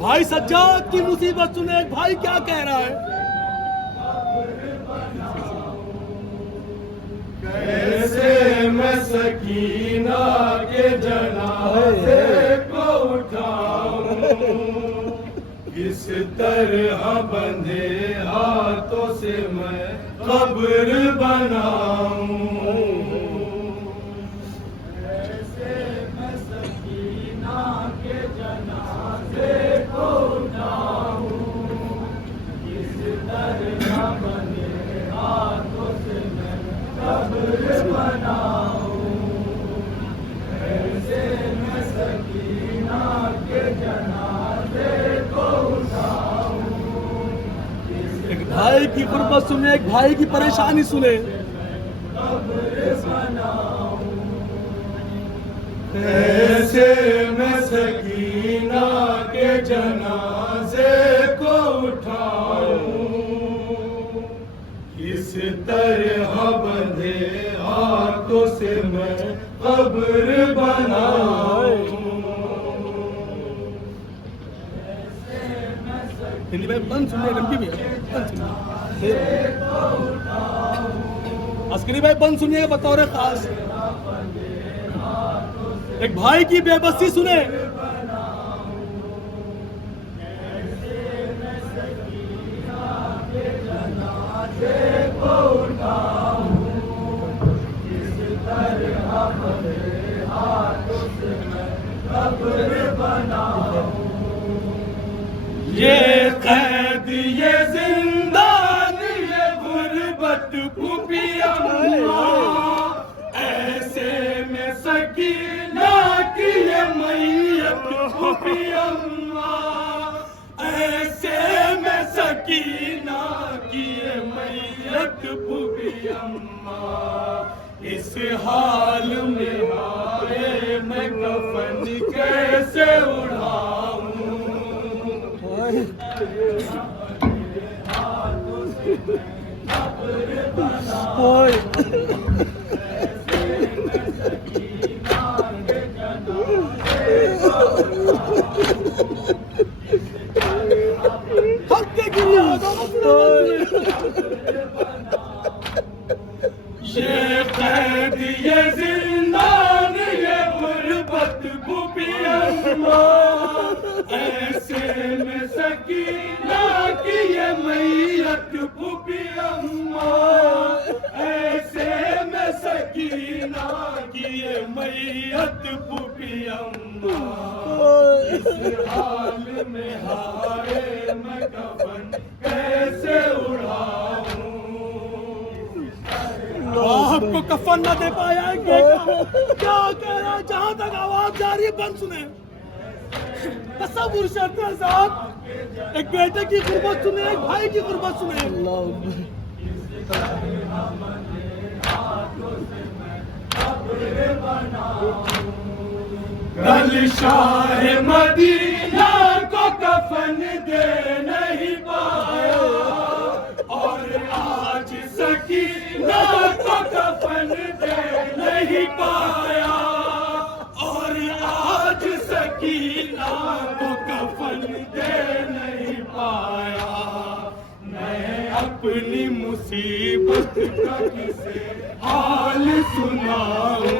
भाई सज्जाद की मुसीबत सुने, भाई क्या कह रहा है। कैसे मैं सकीना के जनाजे को उठाऊं, किस तरह बंधे हाथों से मैं कब्र बनाऊं। कैसे मैं सकीना के जनाजे को उठाऊं, किस तरह बंधे हाथों से मैं कब्र बनाऊं। कैसे मैं सकीना के जनाजे को उठाऊं। एक भाई की गुर्बत सुने, एक भाई की परेशानी सुने। कैसे मैं सकीना के जनाजे को उठाऊं, किस तरह बंधे हाथों से मैं कब्र बनाऊं। हिंदी में बंद सुनिए, लंबी भी है, बंद सुनिए। अस्करी भाई बंद सुनिए बतौर खास। एक भाई की बेबसी सुने। ये कैद ये जिंदान ये गुर्बत फूफी अम्मा, ऐसे में सकीना की ये मैयत फूफी अम्मा, ऐसे में सकीना की ये मैयत फूफी अम्मा। इस हाल में आए मैं कफन कैसे उड़ाऊं। ओए ये कैद ये जिंदान ये गुर्बत फूफी अम्मा, ऐसे में सकीना की ये मैयत फूफी अम्मा, ऐसे में सकीना की ये मैयत फूफी अम्मा। इस हाल में हाय मैं कफन कैसे उड़ाऊं। आपको कफन न दे पाया है क्या कह रहा है। जहां तक आवाज जा रही है बंद सुने। तसव्वुर शर्त है साहब, एक बेटे की गुर्बत सुने, एक भाई की गुर्बत सुने। कल शाह मदीना को कफन दे नहीं पाया, और आज सकीना को कफन दे नहीं पाया, और आज सकीना को कफन दे नहीं पाया। मैं अपनी मुसीबत का किसे हाल सुनाऊं।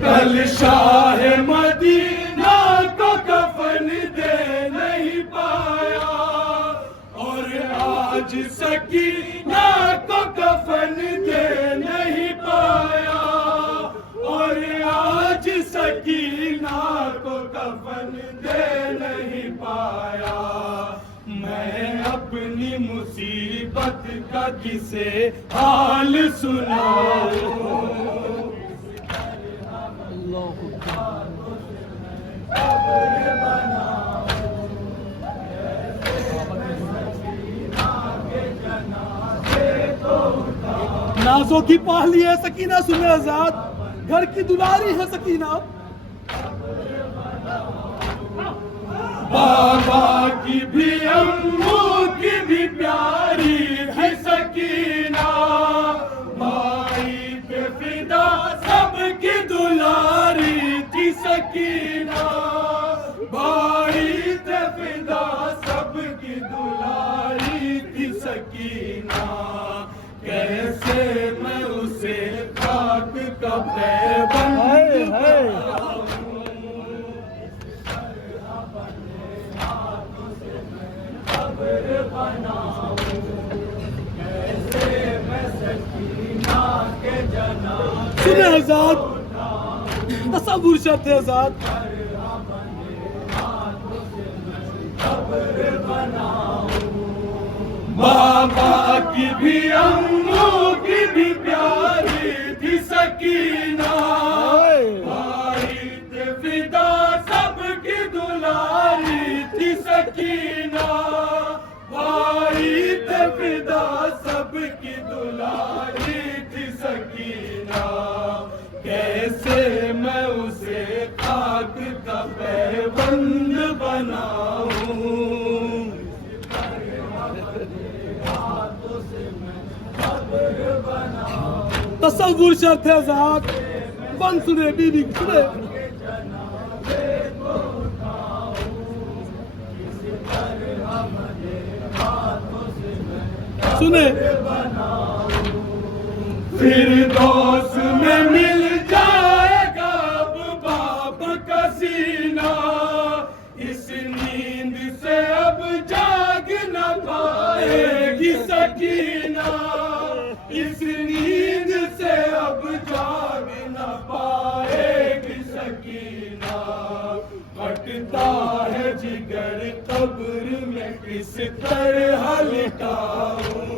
कल शाह मदीना को कफन दे नहीं पाया, और आज सकीना को कफन दे नहीं पाया, और आज सकीना को कफन दे नहीं पाया। मैं अपनी मुसीबत का किसे हाल सुनाऊं। नाजों की पहली है सकीना सुने आजाद। घर की दुलारी है सकीना, बाबा की भी अम्मू की भी प्यारी है सकीना, भाई पे फिदा सबकी दुलारी थी सकीना, भाई पे फिदा सबकी दुलारी थी सकीना, कैसे मैं उसे खाक का पैबंद सुने आजाद, तसव्वुर शर्त है आजाद, बाबा की भी अम्मू की भी प्यारी थी सकीना, भाई थे फिदा सबकी दुलारी थी सकीना, भाई थे फिदा सबकी दुलारी थी सकीना, कैसे मैं उसे खाक का पैबंद बनाऊं, तसव्वुर शर्त है आजाद, बन सुने बीबी सुने, सुने फिर दोस्त में मिल जाएगा अब बाप का सीना, इस नींद से अब जाग न पाएगी सकीना, इस नींद से अब जाग न पाएगी सकीना, फटता है जिगर कब्र में किस तरह लिटाऊं,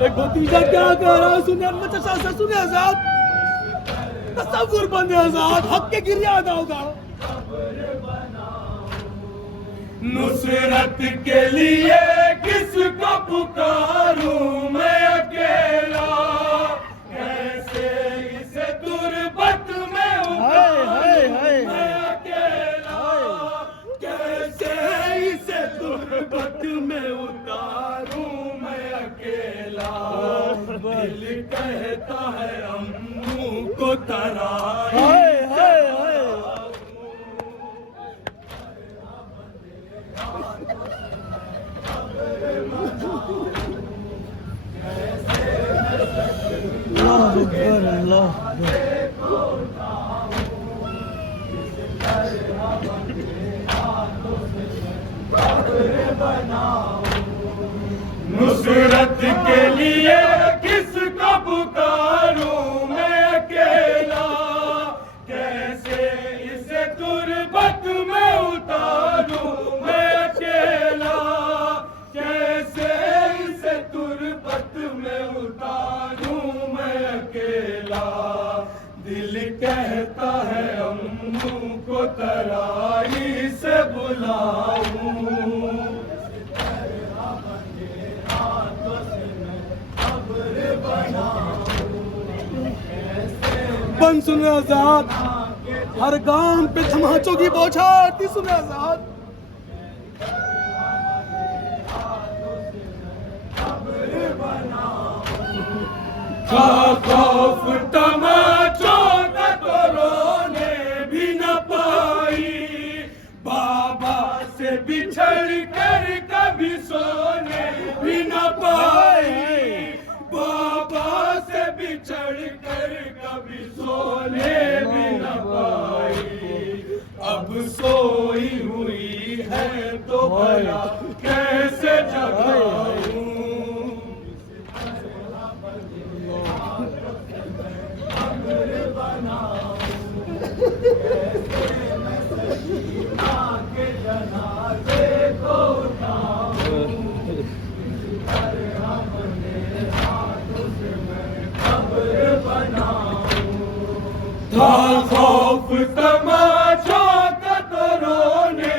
एक भतीजा क्या कह रहा है सुने, चचा से सुने आजाद, तसव्वुर बंदे आजाद, हक के गिरिया अदा होगा, नुसरत के लिए किसको पुकारूं मैं अकेला, कैसे इसे तुरबत में उतारूं मैं अकेला, कैसे इसे तुरबत में उतारूं मैं अकेला, दिल कहता है अम्मू को तराई नुसरत के लिए किसको पुकारूं मैं अकेला, कैसे इसे तुरबत में उतारूं मैं अकेला, कैसे इसे तुरबत में उतारूं मैं अकेला, दिल कहता है अम्मू को तराई से बुलाऊं, बन सुने आजाद, हर गांव पे तमाचों की बौछार थी सुने आजाद, खौफ तमाचों का तो रोने भी न पाई, बाबा से बिछड़ कर कभी सोने भी न पाई, बाबा से बिछड़ कर कभी सोने भी न पाई, अब सोई हुई है तो भला कैसे जगाऊं, था खौफ तमाचों का तो रोने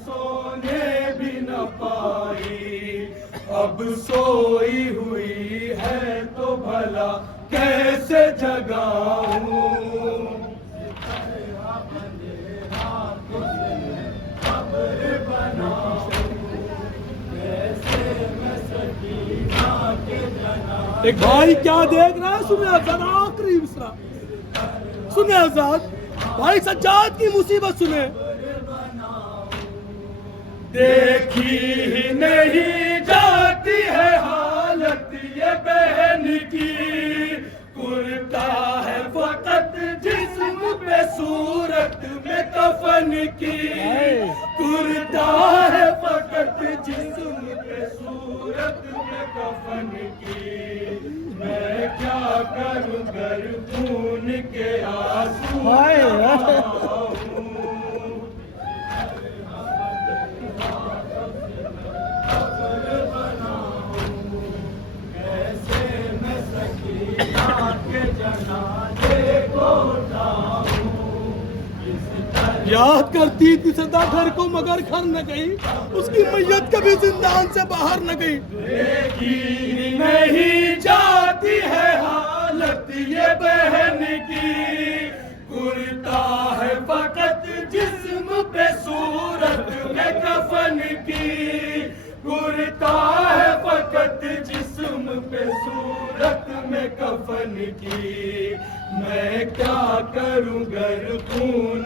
सोने भी न पाई, अब सोई हुई है तो भला कैसे जगाऊं। एक भाई क्या देख रहा है? सुने आजाद, आखिरी मिसरा सुने आजाद, भाई सज्जाद की मुसीबत सुने। देखी ही नहीं जाती है हालत ये बहन की, कुर्ता है फकत जिस्म पे सूरत में कफन की, कुर्ता है फकत जिस्म पे सूरत में कफन की। मैं क्या करूं गर खून के आंसू बहाऊं। याद करती थी सदा घर को मगर घर न गई, उसकी मैयत कभी जिंदान से बाहर न गई। देखी नहीं जाती है हालत ये बहन की, कुर्ता है फकत जिस्म पे सूरत में कफन की, कुर्ता है फकत जिस्म पे सूरत में कफन की। मैं क्या करूं गर खून